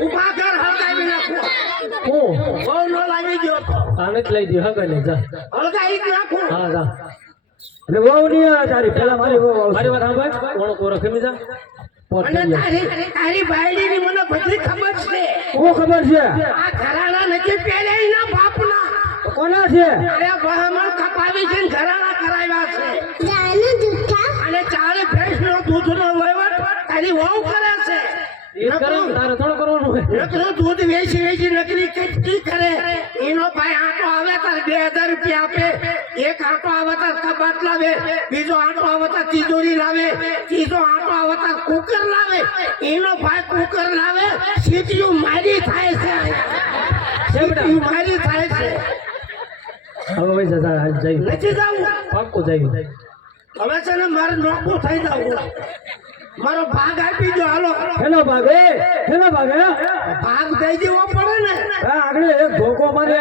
ઉભા કર હળગાવી નાખો હું બહુ ન લાવી ગયો તો આને જ લઈ દે હવે ને જા હળગાવી જ નાખો હા જા એટલે વહુ ની આ તારી પેલા મારી વહુ આવશે. મારી વાત સાંભળ કોણ કોરો ખમી જા પોટ અને થઈ જાય. તારી બાયડીની મને બધી ખબર છે શું ખબર છે આ ઘરાણા નથી પહેર્યા એના બાપના તો કોના છે અરે બહામણ કપાવી છે ને ઘરાણા કરાવ્યા છે અને ચારે ભેંસનો દૂધનો વહીવટ તારી વહુ કરે છે એ કરે તારે થોડું કરવાનું હોય નકરું દૂધ વેચી નકરી કેટલી કરે એનો ભાઈ આટો આવે તાર 2000 રૂપિયા આપે એક આટો આવે તાર કબાટ લાવે બીજો આટો આવે તાર તિજોરી લાવે ત્રીજો આટો આવે તાર કુકર લાવે એનો ભાઈ કુકર લાવે સીટીઓ મારી થાય છે સીટીઓ મારી થાય છે હવે ભાઈ જા હાલ જઈ નથી જાવું પાક્કું જઈ હવે છે ને મારે નોકું થઈ જવું મારો ભાગ આપી દો હાલો હેલો ભાગે હેલો ભાગે ભાગ દઈ દેવો પડે ને હા આગળ એક ધોકો મારે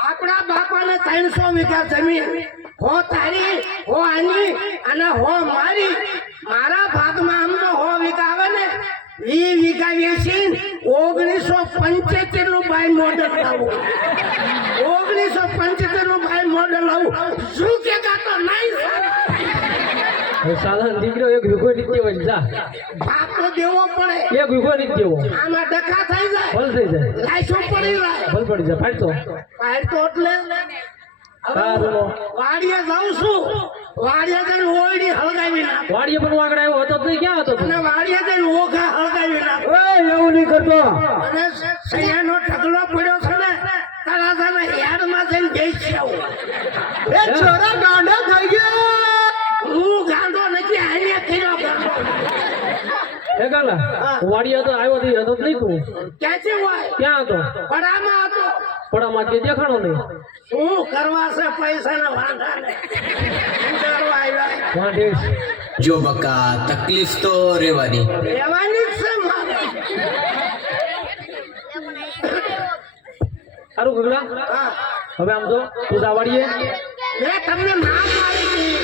આપણા બાપાને 300 વીઘા જમીન હો તારી હો આની અને હો મારી મારા ભાગમાં આમનો હો વીઘા આવે ને 20 વીઘા વેચીને 1975 નું બાય મોડલ લાવું 1975 નું બાય મોડલ લાવું શું કે તો નહીં હવે સાલા દીકરો એક વિખો નથી દેવો જા ભાગ તો દેવો પડે એક વિખો નથી દેવો આમાં ડખા થઈ જાય ભલ થઈ જાય લાઈસો પડી જાય ભલ પડી જાય ફાટતો ફાઈટ તો એટલે સારું વાડીએ જાઉં છું વાડીએ જઈને ઓયડી હળગાવી નાખ વાડીએ પણ આગળ આવ્યો હતો તો ક્યાં હતો તું? અને વાડીએ જઈને ઓઘા હળગાવી નાખ ઓય એવું નહીં કરતો અને સૈયાનો ઢગલો પડ્યો છે ને તારા સામે યાદમાં જઈને બેસી આવું એ છોરા ગાંડો થઈ ગયો હું ગાંડો નથી આને કર્યો ગાંડો એ ગાલા વાડીએ તો આવ્યો હતી હતો જ નહીં તું ક્યાંથી હોય ક્યાં હતો પડામાં હતો પડામાં કે દેખાણો નહીં શું કરવા છે પૈસાના વાંધાને શું કરવા આવ્યા વાંધે જો બકા તકલીફ તો રહેવાની. રહેવાની જ છે મારે સારું ગગલા હા હવે આમ તો તું જા વાડીએ મેં તમને ના પાડી હતી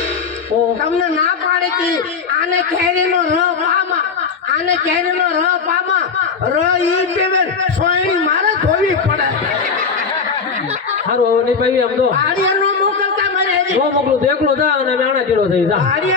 ઓ તમને ના પાડી હતી આને કેરીનો ર પામા આને કેરીનો ર પામા ર ઈ પેવેલ સોયણી મારે ધોવી પડે સારું હવે નહીં પાવી આમ તો આડિયાનો મોકલતા મને નો મોકલું તો એકલો જા અને મેણા જેલો થઈ જા આડિયા